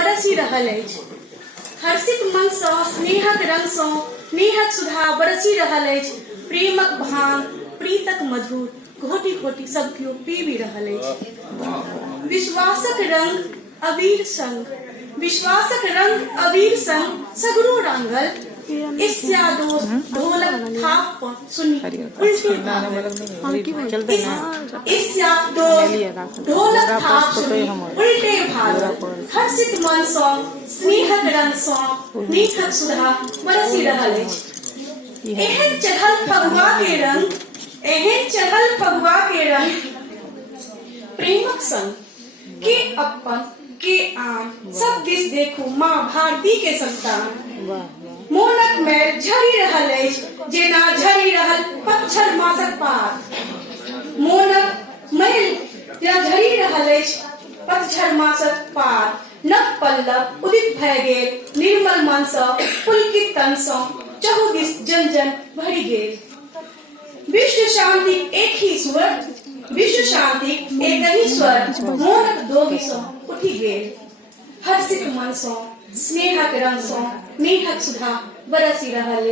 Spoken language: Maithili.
बरसी रहल अछि। हर्षित मन सँ स्नेहक रंग सँ नेहक सुधा बरसी रहल अछि। प्रेमक भांग प्रीतक मधुर घोटी घोटी सब केओ पीबि रहल अछि। विश्वासक रंग अबीर संग सगरो रंगल। ईर्ष्या दोष ढोलक थाप पर सुनी उल्टे भागल। ईर्ष्या दोष ढोलक थाप सुनी उल्टे भागल। हर्षित मन सँ स्नेहक रंग सँ नेहक सुधा बरसी रहल अछि। एहन चढ़ल फगुआ के रंग प्रेमक संग के अपन के आन सब दिस देखू माँ भारती के संतान। मोनक मैल झरि रहल अछि जेना झरि रहल पतझड़ मासक पात। मोनक मैल जेना झरि रहल अछि पतझड़ मासक पात। नव पल्लव उदित भय गेल निर्मल मन सँ पुलकित तन सँ चहु दिस जन जन भरि गेल। विश्व शांति एक ही स्वर मोनक दोहि सँ उठि गेल। हर्षित मन सँ स्नेहक रंग सँ नेहक सुधा बरसी रहल।